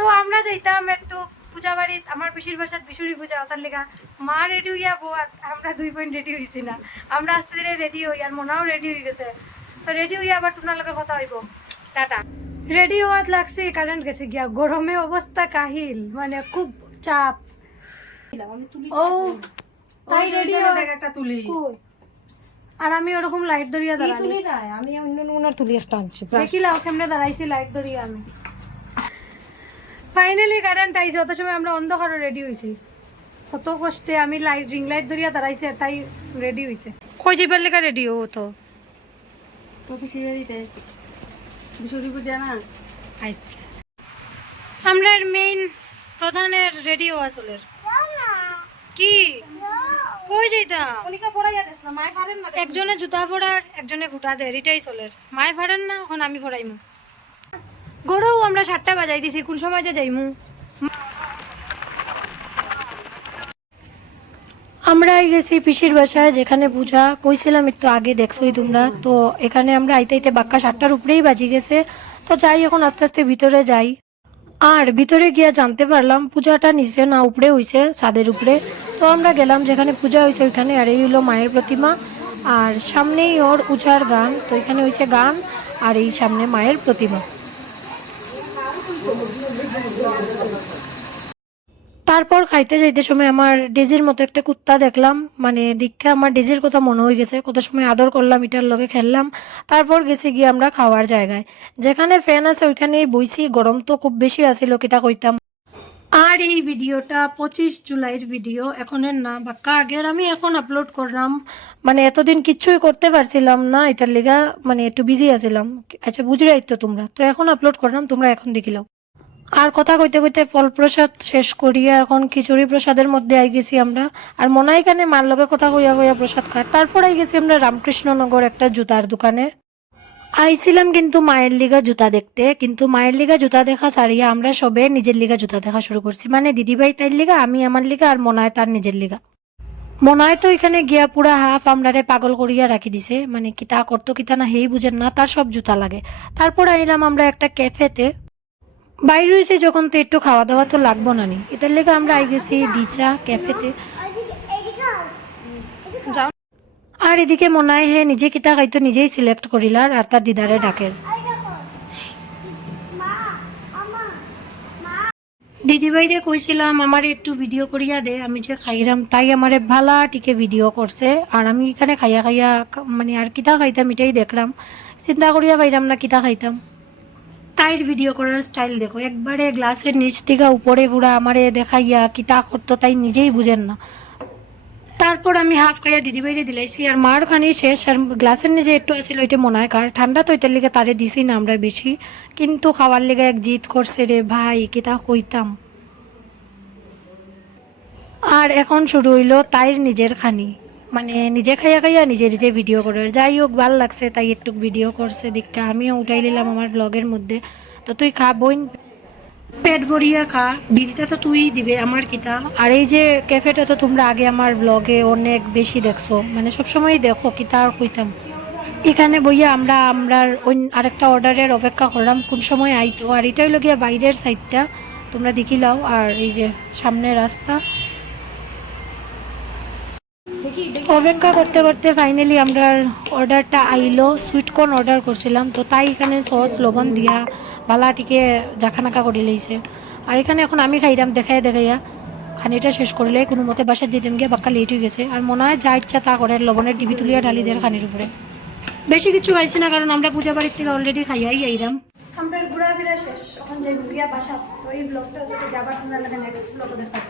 তো আমরা যাইতাম একটু পূজা বাড়ি, আমার পিসির বাসাত বিশুরি পূজা, তার লেগা মা রেডি হইয়া বউ, আমরা 2 পয়েন্ট রেডি হয়েছি না। আমরা আস্তে ধীরে রেডি হই, আর মনাও রেডি হয়ে গেছে। তো রেডি হইয়া আবার তোমার লগে কথা হইব। টাটা। রেডি হওয়াত লাগছে, কারেন্ট গেছে গিয়া, গরমে অবস্থা কাহিল, মানে খুব চাপ। ও তাই রেডি একটা তুলি, আর আমি ওরকম লাইট ধরিয়া দাঁড়াই, তুলি না আমি অন্য নমুনার তুলি একটা আনছি। দেখিলাও কেমনে দাঁড়াইছি লাইট ধরিয়া আমি। ফাইনালি কারেন্ট আইছে, অত সময় আমরা অন্ধকারে রেডি হইছি। কত কষ্টে আমি লাইট রিং লাইট ধরিয়া দাঁড়াইছি, আর তাই রেডি হইছে। কই যাইবার লেগা রেডি হবো তো? তো পিসিরিতে বিশুরি পূজা না। আচ্ছা, আমরা মেইন প্রধানের রেডি হওয়া চলের কি কই যাইতাম? কলিকা পড়াইয়া দেস না, মাই ফাড়েন না। একজনে জুতা ফোড়ার, একজনে ফুটা দেয়, এটাই চলের। মায় ফাড়েন না, এখন আমি ফোড়াইমু। গরু আমরা 7টা বাজাই দিছি, কোন সময় যে যাইমু। আমরা গেছি পিসির বাসায়, যেখানে পূজা কইছিলাম একটু আগে, দেখছোই তোমরা। তো এখানে আমরা আইতে আইতে বাক্কা 7টার উপরেই বাজি গেছে। তো যাই, এখন আস্তে আস্তে ভিতরে যাই। আর ভিতরে গিয়া জানতে পারলাম পূজাটা নিচে না উপরে হইছে, ছাদের উপরে। তো আমরা গেলাম যেখানে পূজা হয়েছে ওইখানে, আর এই হইলো মায়ের প্রতিমা, আর সামনেই ওর পূজার গান। তো এখানে হয়েছে গান, আর এই সামনে মায়ের প্রতিমা। তারপর খাইতে যাইতে সময় আমার ডেজির মতো একটা কুত্তা দেখলাম, মানে দীক্ষা আমার ডেজির কথা মনে হয়ে গেছে। কত সময় আদর করলাম, এটার লগে খেললাম। তারপর গেছি গিয়ে আমরা খাওয়ার জায়গায়, যেখানে ফ্যান আছে ওইখানেই বইছি। গরম তো খুব বেশি আছিল, কিতা কইতাম। আর এই ভিডিওটা 25 জুলাইয়ের ভিডিও, এখনের না, বাক্কা আগের। আমি এখন আপলোড করলাম, মানে এতদিন কিচ্ছুই করতে পারছিলাম না, এটার লেগা মানে একটু বিজি আছিলাম। আচ্ছা বুঝরাই তো তোমরা, তো এখন আপলোড করলাম, তোমরা এখন দেখিলাও। আর কথা কইতে কইতে ফল প্রসাদ শেষ করিয়া এখন খিচুড়ি প্রসাদের মধ্যে আই গেছি আমরা। আর মনে হয় কানে মার লগে কথা কইয়া কইয়া প্রসাদ খায়। তারপর আই গেছি আমরা রামকৃষ্ণনগর একটা জুতার দোকানে। আইছিলাম কিন্তু মায়ের লিগা জুতা দেখতে, কিন্তু মায়ের লিগা জুতা দেখা ছাড়িয়া আমরা সবে নিজের লিগা জুতা দেখা শুরু করছি। মানে দিদিভাই তাইর লিগা, আমি আমার লিগা, আর মনায় তার নিজের লিগা। মনায় তো এখানে গিয়া পুরা হাফ আমরারে পাগল করিয়া রাখি দিছে, মানে কিতা করতো কিতা না হেই বুঝেন না, তার সব জুতা লাগে। তারপর আইলাম আমরা একটা ক্যাফেতে। বাইরে হয়েছে যখন, তো একটু খাওয়া দাওয়া তো লাগবো না নি, এটার লেগে আমরা আই গেছি দিচা ক্যাফেতে। আর এদিকে মনে হয় হে নিজে কিতা খাইতো নিজেই সিলেক্ট করিলার, আর তার দিদারে ডাকের। দিদিভাইরে কইছিলাম আমার একটু ভিডিও করিয়া দে, আমি যে খাইলাম, তাই আমারে ভালা টিকে ভিডিও করছে। আর আমি এখানে খাইয়া খাইয়া মানে আর কিতা খাইতাম এটাই দেখলাম, চিন্তা করিয়া পাইলাম না কিতা খাইতাম। তাইর ভিডিও করার স্টাইল দেখো, একবারে গ্লাসের নিচ থেকে উপরে পুরা আমারে দেখাইয়া কিতা করতো তাই নিজেই বুঝেন না। তারপর আমি হাফ খাইয়া দিদিভাইরে দিলাইছি, আর মার খানি শেষ। আর গ্লাসের নিচে একটু আছিল, ওইটা মনে হয় কার ঠান্ডা, তো ওইটার লিগে তারে দিছি না আমরা বেশি। কিন্তু খাওয়ার লিগে এক জিদ করছে রে ভাই, কিতা কইতাম। আর এখন শুরু হইলো তাইর নিজের খানি, মানে নিজে খাইয়া খাইয়া নিজে নিজে ভিডিও করে। যাই হোক, ভাল লাগছে তাই একটু ভিডিও করছে, দীক্ষা আমিও উঠাই নিলাম আমার ব্লগের মধ্যে। তো তুই খা বোন, পেট ভরিয়া খা, বিলটা তো তুই দিবে, আমার কিতা। আর এই যে ক্যাফেটা তো তোমরা আগে আমার ব্লগে অনেক বেশি দেখছো, মানে সবসময়ই দেখো, কিতা আর কইতাম। এখানে বইয়া আমরা আরেকটা অর্ডারের অপেক্ষা করলাম কোন সময় আইতো। আর এটা হইলো গিয়া বাইরের সাইডটা, তোমরা দেখিলাও। আর এই যে সামনে রাস্তা। অপেক্ষা করতে করতে ফাইনালি আমরা অর্ডারটা আইলো। সুইটকর্ন অর্ডার করছিলাম, তো তাই এখানে সস লবণ দিয়া বালাটিকে জাখানাকা করে লইছে। আর এখানে এখন আমি খাইলাম দেখাইয়া দেখাইয়া, খানিটা শেষ করলে কোনো মতে বাসায় যেতাম গিয়ে বাক্কা লেট হয়ে গেছে। আর মনে হয় যা ইচ্ছা তা করে, লবণের ডিবি তুলিয়া ঢালি দেয় খানির উপরে। বেশি কিছু খাইছি না, কারণ আমরা পূজা বাড়ির থেকে অলরেডি খাইয়াই আইলাম। আমরা ঘোরাফেরা শেষ, এখন যাই গিয়া বাসা। তো এই ব্লগটা যদি যাবার তোমরা লাগে নেক্সট ব্লগে দেখা।